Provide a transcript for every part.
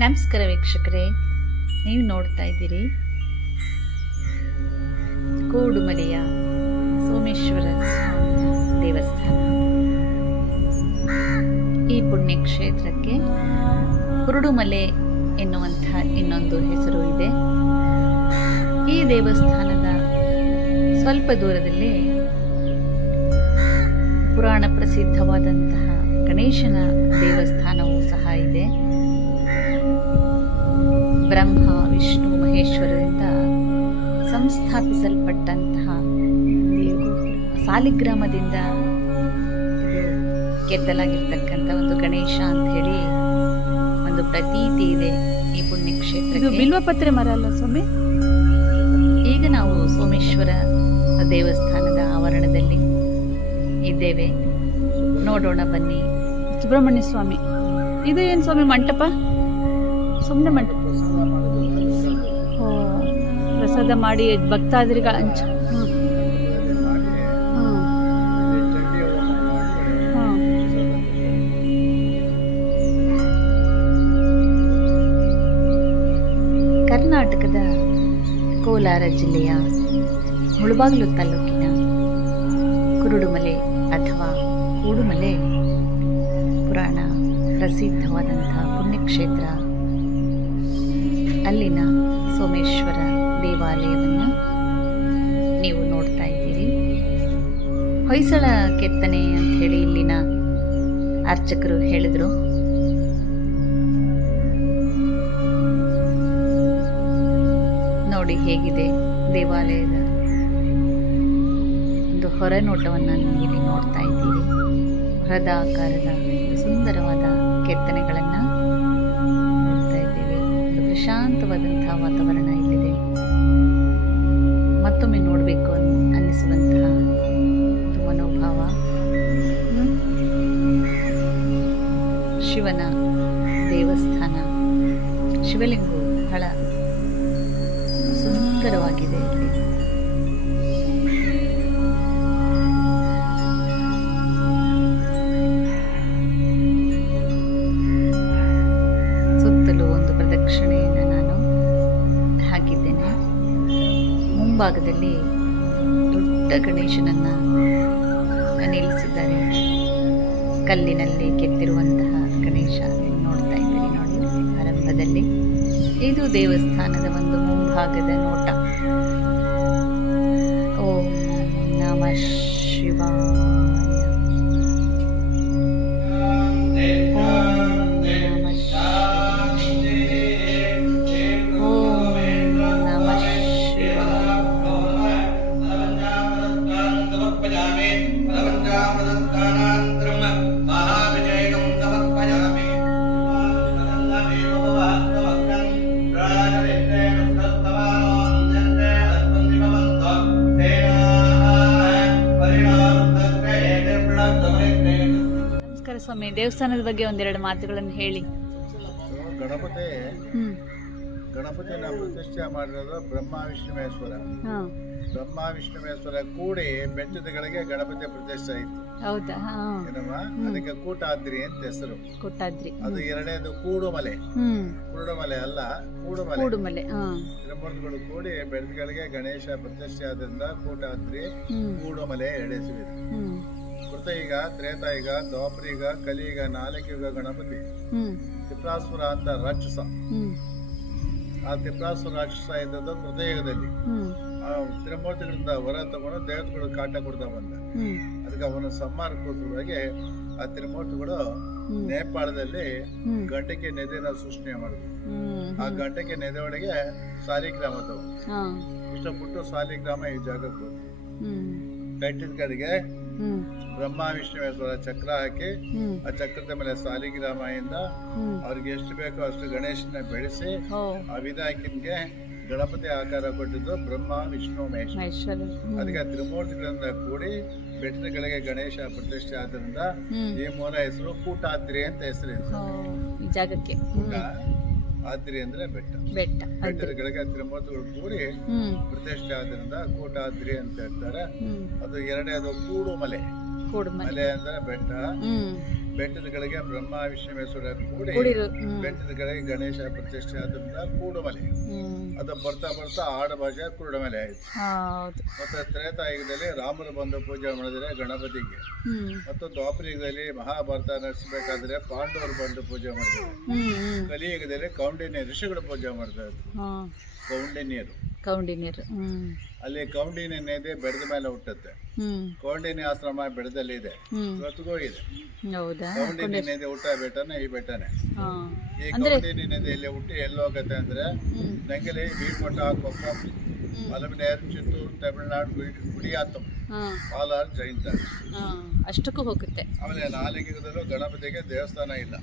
ನಮಸ್ಕಾರ ವೀಕ್ಷಕರೇ, ನೀವು ನೋಡ್ತಾ ಇದ್ದೀರಿ ಕೋಡುಮಲೆಯ ಸೋಮೇಶ್ವರ ದೇವಸ್ಥಾನ. ಈ ಪುಣ್ಯಕ್ಷೇತ್ರಕ್ಕೆ ಕುರುಡುಮಲೆ ಎನ್ನುವಂಥ ಇನ್ನೊಂದು ಹೆಸರು ಇದೆ. ಈ ದೇವಸ್ಥಾನದ ಸ್ವಲ್ಪ ದೂರದಲ್ಲಿ ಪುರಾಣ ಪ್ರಸಿದ್ಧವಾದಂತಹ ಗಣೇಶನ ದೇವಸ್ಥಾನವೂ ಬ್ರಹ್ಮ ವಿಷ್ಣು ಮಹೇಶ್ವರರಿಂದ ಸಂಸ್ಥಾಪಿಸಲ್ಪಟ್ಟಂತಹ ಸಾಲಿಗ್ರಾಮದಿಂದ ಕೆತ್ತಲಾಗಿರ್ತಕ್ಕಂಥ ಒಂದು ಗಣೇಶ ಅಂತ ಹೇಳಿ ಒಂದು ಪ್ರತೀತಿ ಇದೆ ಈ ಪುಣ್ಯಕ್ಷೇತ್ರ ಬಿಲ್ವಪತ್ರೆ ಮರ ಅಲ್ಲ ಸ್ವಾಮಿ? ಈಗ ನಾವು ಸೋಮೇಶ್ವರ ದೇವಸ್ಥಾನದ ಆವರಣದಲ್ಲಿ ಇದ್ದೇವೆ. ನೋಡೋಣ ಬನ್ನಿ. ಸುಬ್ರಹ್ಮಣ್ಯ ಸ್ವಾಮಿ. ಇದು ಏನು ಸ್ವಾಮಿ ಮಂಟಪ? ಸುಮ್ಮನೆ ಮಂಟಪ. ಪ್ರಸಾದ ಮಾಡಿ ಭಕ್ತಾದಿರಿಗೆ ಹಂಚ. ಕರ್ನಾಟಕದ ಕೋಲಾರ ಜಿಲ್ಲೆಯ ಮುಳುಬಾಗಿಲು ತಾಲೂಕಿನ ಕುರುಡುಮಲೆ ಅಥವಾ ಕೂಡುಮಲೆ ಪುರಾಣ ಪ್ರಸಿದ್ಧವಾದಂಥ ಪುಣ್ಯಕ್ಷೇತ್ರ ಅಲ್ಲಿನ ಸೋಮೇಶ್ವರ ದೇವಾಲಯವನ್ನು ನೀವು ನೋಡ್ತಾ ಇದ್ದೀರಿ. ಹೊಯ್ಸಳ ಕೆತ್ತನೆ ಅಂತ ಹೇಳಿ ಇಲ್ಲಿನ ಅರ್ಚಕರು ಹೇಳಿದರು. ನೋಡಿ ಹೇಗಿದೆ ದೇವಾಲಯದ ಒಂದು ಹೊರನೋಟವನ್ನು ನೀವು ಇಲ್ಲಿ ನೋಡ್ತಾ ಇದ್ದೀರಿ. ಹೊರದ ಸುಂದರವಾದ ಕೆತ್ತನೆಗಳನ್ನು ನೋಡ್ತಾ ಇದ್ದೀವಿ. ಒಂದು ಪ್ರಶಾಂತವಾದಂತಹ ವಾತಾವರಣ. ಶಿವನ ದೇವಸ್ಥಾನ. ಶಿವಲಿಂಗ ಬಹಳ ಸುಂದರವಾಗಿದೆ ಇಲ್ಲಿ ಸುತ್ತಲೂ ಒಂದು ಪ್ರದಕ್ಷಿಣೆಯನ್ನು ನಾನು ಹಾಕಿದ್ದೇನೆ. ಮುಂಭಾಗದಲ್ಲಿ ದೊಡ್ಡ ಗಣೇಶನನ್ನು ನಿಲ್ಲಿಸಿದ್ದಾರೆ. ಕಲ್ಲಿನಲ್ಲಿ ಕೆತ್ತಿರುವಂತಹ ಗಣೇಶ ನೋಡ್ತಾ ಇದ್ದೀರಿ ನೋಡಿ ಆರಂಭದಲ್ಲಿ ಇದು ದೇವಸ್ಥಾನದ ಒಂದು ಮುಂಭಾಗದ ನೋಟ. ಓಂ ನಮ ಶಿವಾಯ. ಓಂ ನಮಸ್ಕಾರ ಸ್ವಾಮಿ ದೇವಸ್ಥಾನದ ಬಗ್ಗೆ ಒಂದೆರಡು ಮಾತುಗಳನ್ನು ಹೇಳಿ. ಗಣಪತಿ ಗಣಪತಿನ ಪ್ರತಿಷ್ಠೆ ಮಾಡಿರೋದು ಬ್ರಹ್ಮ ವಿಷ್ಣುಮೇಶ್ವರ ಬ್ರಹ್ಮ ವಿಷ್ಣುಮೇಶ್ವರ ಕೂಡಿ ಬೆಟ್ಟದಗಳಿಗೆ ಗಣಪತಿ ಪ್ರತಿಷ್ಠೆ ಆಯ್ತು. ಹೌದಾ? ಅದಕ್ಕೆ ಕೂಟಾದ್ರಿ ಅಂತ ಹೆಸರು. ಕೂಟಾದ್ರಿ. ಅದು ಎರಡನೇದು ಕೂಡುಮಲೆ. ಕುರುಡುಮಲೆ ಕೂಡುಮಲೆ ಅಲ್ಲ ಕೂಡುಮಲೆ. ಕೂಡುಮಲೆ ತಿರುಮೂರ್ತಿಗಳು ಕೂಡಿ ಬೆಟ್ಟಗಳಿಗೆ ಗಣೇಶ ಪ್ರತಿಷ್ಠೆ ಆದ್ರಿಂದ ಕೂಟಾದ್ರಿ ಕೂಡುಮಲೆ ಎರಡೆಸಿವೆ ಹ್ಮ್ ಕೃತಯುಗ ತ್ರೇತಾಯುಗ ದ್ವಾಪರಿಗ ಕಲಿಯುಗ ನಾಲ್ಕಯುಗ ಗಣಪತಿ. ತಿಪ್ರಾಸುರ ಅಂತ ರಾಕ್ಷಸ. ಆ ತಿಪ್ರಾಸುರ ರಾಕ್ಷಸ ಇದ್ದದ್ದು ಹೃದಯದಲ್ಲಿ. ಆ ತ್ರಿಮೂರ್ತಿಗಳಿಂದ ಹೊರ ತಗೊಂಡು ದೇವತೆಗಳು ಕಾಟ ಕೊಡ್ತಾ ಬಂದ. ಅದಕ್ಕೆ ಅವನ ಸಂಹಾರಕ್ಕೋಸ್ಕರವಾಗಿ ಆ ತ್ರಿಮೂರ್ತಿಗಳು ನೇಪಾಳದಲ್ಲಿ ಗಂಟೆಗೆ ನದಿನ ಸೃಷ್ಟಿ ಮಾಡಿದ್ರು. ಆ ಗಂಟೆಗೆ ನದಿ ಒಳಗೆ ಸಾಲಿಗ್ರಾಮ ತಗೋ ಹಾ. ಇಷ್ಟಪಟ್ಟು ಸಾಲಿಗ್ರಾಮ ಈ ಜಾಗಕ್ಕೆ ಬಂತು. ಕಟ್ಟಿದ ಕಡೆಗೆ ಬ್ರಹ್ಮ ವಿಷ್ಣುವೇಶ್ವರ ಚಕ್ರ ಹಾಕಿ ಆ ಚಕ್ರದ ಮೇಲೆ ಸಾಲಿಗ್ರಾಮ ಇಂದ ಅವ್ರಿಗೆ ಎಷ್ಟು ಬೇಕೋ ಅಷ್ಟು ಗಣೇಶನ ಬೆಳೆಸಿ ಆ ವಿನಾಯಕನ್ಗೆ ಗಣಪತಿ ಆಕಾರ ಕೊಟ್ಟಿದ್ದು ಬ್ರಹ್ಮ ವಿಷ್ಣು ಮಹೇಶ್ ಮಹೇಶ್ವರ ಅದಕ್ಕೆ ತ್ರಿಮೂರ್ತಿಗಳಿಂದ ಕೂಡಿ ಬೆಟ್ಟಗಳಿಗೆ ಗಣೇಶ ಪ್ರತಿಷ್ಠೆ ಆದ್ರಿಂದ ಈ ಮೂಲ ಹೆಸರು ಕೂಟಾದ್ರಿ ಅಂತ ಹೆಸರು ಜಾಗಕ್ಕೆ. ಕೂಟ? ಆದ್ರಿ ಅಂದ್ರೆ ಬೆಟ್ಟ. ಬೆಟ್ಟ ಬೆಟ್ಟದ ಕೆಳಗೆ ತ್ರಿಮೂರ್ತಿಗಳು ಕೂಡಿ ಪ್ರತಿಷ್ಠೆ ಆದ್ರಿಂದ ಕೂಟಾದ್ರಿ ಅಂತ ಹೇಳ್ತಾರೆ. ಅದು ಎರಡೇ ಅದು ಕೂಡು ಮಲೆ ಮಲೆ ಅಂದ್ರೆ ಬೆಟ್ಟ. ಬೆಟ್ಟದ ಕೆಳಗೆ ಬ್ರಹ್ಮ ವಿಶ್ವೇಶ್ವರ ಕೂಡಿ ಕೂಡಿರು ಹ್ಮ್. ಬೆಟ್ಟದ ಕೆಳಗೆ ಗಣೇಶ ಪ್ರತಿಷ್ಠೆ ಆದ್ರಿಂದ ಕೂಡುಮಲೆ. ಹ್ಮ್. ಅದು ಬರ್ತಾ ಬರ್ತಾ ಆಡಭಾಷೆ ಕೂಡಮಲೆ ಆಯ್ತು. ಹೌದು. ಮತ್ತೆ ತ್ರೇತಾಯುಗದಲ್ಲಿ ರಾಮರು ಬಂದು ಪೂಜೆ ಮಾಡಿದ್ರೆ ಗಣಪತಿಗೆ. ಹ್ಮ್. ಮತ್ತು ದ್ವಾಪರಯುಗದಲ್ಲಿ ಮಹಾಭಾರತ ನಡೆಸಬೇಕಾದ್ರೆ ಪಾಂಡವರು ಬಂದು ಪೂಜೆ ಮಾಡಿದ್ರು. ಹ್ಮ್ ಹ್ಮ್. ಕಲಿಯುಗದಲ್ಲಿ ಕೌಂಡಿನ್ಯ ಋಷಿಗಳು ಪೂಜೆ ಮಾಡ್ತಾ ಇದ್ರು. ಹಾ. ಕೌಂಡಿನ್ಯರು. ಕೌಂಡಿನ್ಯರು ಹ್ಮ್. ಅಲ್ಲಿ ಕೌಂಡಿನ್ಯ ನದಿ ಬೆಡದ ಮೇಲೆ ಹುಟ್ಟುತ್ತೆ. ಹ್ಮ್. ಕೌಂಡಿನ್ಯ ಆಶ್ರಮ ಬೆಡದಲ್ಲಿ ಇದೆ. ಇವತ್ತಿಗೂ ಇದೆ ಹೌದಾ? ಕೌಂಡಿನ್ಯ ನದಿ ಹುಟ್ಟ ಬೆಟ್ಟನೇ ಈ ಬೆಟ್ಟನೇ. ಹಾ. ಈ ಕೌಂಡಿನ್ಯ ನದಿಯಲ್ಲಿ ಹುಟ್ಟಿ ಎಲ್ಲಿ ಹೋಗುತ್ತೆ ಅಂದ್ರೆ ಹ್ಮ್. ಬೀಟ್ ಬೀಳ್ಮಠ ಕೊಪ್ಪಂ ಮಲಮನೇರ್ ಚಿತ್ತೂರು ತಮಿಳುನಾಡು ಗುಡಿಯಾತಂ. ಪಾಲಾರ್ ಜೈಂತ. ಅಷ್ಟಕ್ಕೂ ಹೋಗುತ್ತೆ. ಆಮೇಲೆ ನಾಲ್ಕು ಯುಗದಲ್ಲೂ ಗಣಪತಿಗೆ ದೇವಸ್ಥಾನ ಇಲ್ಲ.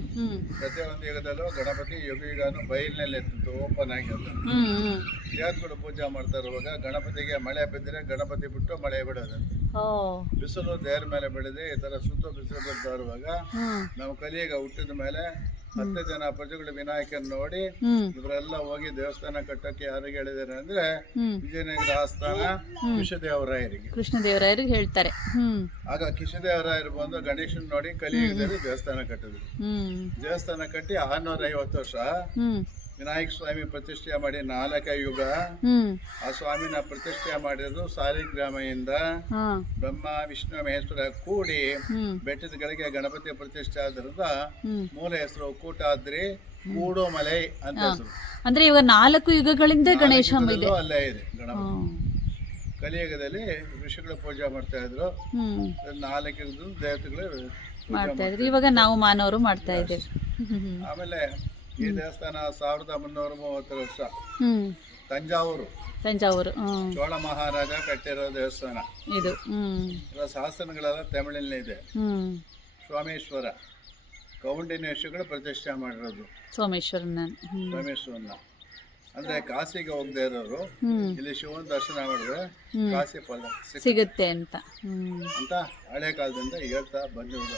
ಪ್ರತಿಯೊಂದು ಯುಗದಲ್ಲೂ ಗಣಪತಿ ಯುಗ ಯುಗಾನು ಬಯಲಿನಲ್ಲಿ ಎತ್ತಿತ್ತು ಓಪನ್ ಹ್ಮ್ ದೇವತೆಗಳು ಪೂಜೆ ಮಾಡ್ತಾ ಇರುವಾಗ ಗಣಪತಿಗೆ ಮಳೆ ಬಿದ್ದರೆ ಗಣಪತಿ ಬಿಟ್ಟು ಮಳೆ ಬಿಡೋದು. ಬಿಸಿಲು ದೇವ್ರ ಮೇಲೆ ಬೆಳೆದು ಈ ಥರ ಸುತ್ತ ಬಿಸಿಲು ಬರ್ತಾ ಇರುವಾಗ ನಾವು ನಮ್ಮ ಕಲಿಯಾಗ ಹುಟ್ಟಿದ ಮೇಲೆ ಹತ್ತು ಜನ ಪ್ರಜೆಗಳು ವಿನಾಯಕನ ನೋಡಿ ಇವರೆಲ್ಲ ಹೋಗಿ ದೇವಸ್ಥಾನ ಕಟ್ಟಕ್ಕೆ ಯಾರಿಗೆ ಹೇಳಿದಾರೆ ಅಂದ್ರೆ ವಿಜಯನಗರ ಆಸ್ಥಾನ ಕೃಷ್ಣದೇವರಾಯರಿಗೆ ಕೃಷ್ಣದೇವರಾಯರಿಗೆ ಹೇಳ್ತಾರೆ. ಆಗ ಕೃಷ್ಣದೇವರಾಯರು ಬಂದು ಗಣೇಶನ್ ನೋಡಿ ಕಲಿಯುಗದಲ್ಲಿ ದೇವಸ್ಥಾನ ಕಟ್ಟಿದ್ರು. ದೇವಸ್ಥಾನ ಕಟ್ಟಿ ಆರ್ನೂರ ಐವತ್ತು ವರ್ಷ ವಿನಾಯಕ ಸ್ವಾಮಿ ಪ್ರತಿಷ್ಠೆ ಮಾಡಿ ನಾಲ್ಕ ಯುಗ. ಆ ಸ್ವಾಮಿನ ಪ್ರತಿಷ್ಠೆ ಮಾಡಿರೋದು ಸಾಲಿಗ್ರಾಮೆಯಿಂದ ಬ್ರಹ್ಮ ವಿಷ್ಣು ಮಹೇಶ್ವರ ಕೂಡಿ ಬೆಟ್ಟದ ಕೆಳಗೆ ಗಣಪತಿ ಪ್ರತಿಷ್ಠೆ ಆದ್ರಿಂದ ಮೂಲ ಹೆಸರು ಕೂಟಾದ್ರಿ ಕೂಡೋ ಮಲೆ ಅಂತ ಹೆಸರು. ಅಂದ್ರೆ ಇವಾಗ ನಾಲ್ಕು ಯುಗಗಳಿಂದ ಗಣೇಶ ಅಲ್ಲೇ ಇದೆ ಗಣಪತಿ. ಕಲಿಯುಗದಲ್ಲಿ ಋಷಿಗಳು ಪೂಜೆ ಮಾಡ್ತಾ ಇದ್ರು. ನಾಲ್ಕು ದೇವತೆಗಳು ಮಾಡ್ತಾ ಇದ್ರು. ಇವಾಗ ನಾವು ಮಾನವರು ಮಾಡ್ತಾ ಇದ್ದೇವೆ. ಆಮೇಲೆ ಈ ದೇವಸ್ಥಾನ ಸಾವಿರದ ಮುನ್ನೂರ ಮೂವತ್ತು ವರ್ಷ. ತಂಜಾವೂರು. ತಂಜಾವೂರು ಚೋಳ ಮಹಾರಾಜ ಕಟ್ಟಿರೋ ದೇವಸ್ಥಾನ. ಇದು ಶಾಸನಗಳೆಲ್ಲ ತಮಿಳಿನಲ್ಲಿ ಇದೆ. ಸೋಮೇಶ್ವರ. ಕೌಂಡಿನೇಶ್ವರ ಪ್ರತಿಷ್ಠೆ ಮಾಡಿರೋದು. ಸೋಮೇಶ್ವರನ ಸೋಮೇಶ್ವರನ ಅಂದ್ರೆ ಕಾಶಿಗೆ ಹೋಗದೆ ಇರೋರು. ಇಲ್ಲಿ ಶಿವನ ದರ್ಶನ ಮಾಡಿದ್ರೆ ಕಾಶಿ ಫಲ ಸಿಗುತ್ತೆ. ಅಂತ ಅಂತ ಹಳೆ ಕಾಲದಿಂದ ಹೇಳ್ತಾ ಬಂದಿರೋದು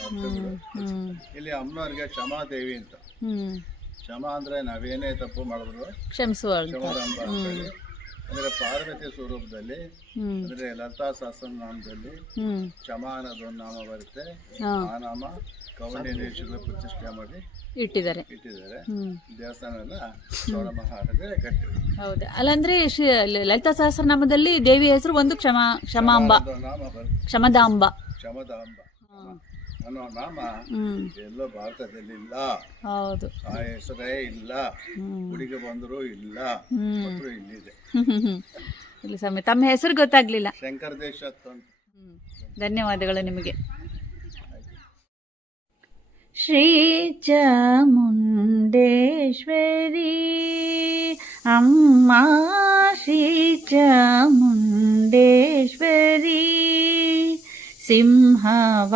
ಇಲ್ಲಿ ಅಮ್ಮನವ್ರಿಗೆ ಕ್ಷಮಾದೇವಿ ಅಂತ. ಕ್ಷಮ ಅಂದ್ರೆ ನಾವೇನೇ ತಪ್ಪು ಮಾಡಿದ್ರು ಕ್ಷಮಿಸುವ ಕ್ಷಮಾರಂಭ ಅಂತೇಳಿ ಅಂದ್ರೆ ಪಾರ್ವತಿ ಸ್ವರೂಪದಲ್ಲಿ ಹ್ಮ್. ಅಂದ್ರೆ ಲತಾ ಸಹಸ್ರನಾಮದಲ್ಲಿ ನಾಮದಲ್ಲಿ ಕ್ಷಮ ಅನ್ನೋದು ಒಂದು ನಾಮ ಬರುತ್ತೆ. ಹಾ. ಆ ನಾಮ ಕೌಂಡಿನ್ಯೇಶ್ವರ ಪ್ರತಿಷ್ಠೆ ಮಾಡಿ ಇಟ್ಟಿದ್ದಾರೆ. ಇಟ್ಟಿದ್ದಾರೆ. ಹ್ಮ್. ದೇವಸ್ಥಾನ ಎಲ್ಲ ಚೋಳ ಮಹಾರಾಜ ಕಟ್ಟಿದ್ರು ಹೌದಾ. ಅಲ್ಲಂದ್ರೆ ಶ್ರೀ ಲಲಿತಾ ಸಹಸ್ರನಾಮದಲ್ಲಿ ದೇವಿ ಹೆಸರು ಒಂದು ಕ್ಷಮಾ ಕ್ಷಮಾಂಬ. ನಾಮ ಬರುತ್ತೆ. ಕ್ಷಮದಾಂಬ. ಕ್ಷಮದಾಂಬ. ಅನ್ನೋ ನಾಮ ಎಲ್ಲೋ ಭಾರತದಲ್ಲಿ ಇಲ್ಲ. ಹೌದು. ಆ ಹೆಸರೇ ಇಲ್ಲ. ಹುಡುಗ ಗುಡಿಗೆ ಬಂದರೂ ಇಲ್ಲ. ಮಾತ್ರ ಇಲ್ಲಿದೆ. ಇಲ್ಲಿ ಸ್ವಾಮಿ ತಮ್ಮ ಹೆಸರು ಗೊತ್ತಾಗ್ಲಿಲ್ಲ. ಶಂಕರ ದೇಶ ಅಂತ. ಧನ್ಯವಾದಗಳು ನಿಮಗೆ. ಶ್ರೀಚಾಮುಂಡೇಶ್ವರಿ ಅಮ್ಮ ಶ್ರೀಚಾಮುಂಡೇಶ್ವರಿ सिंहवाहिनी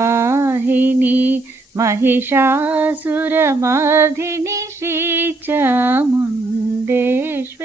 महिषासुरमर्धिनि च मुन्देश्वरी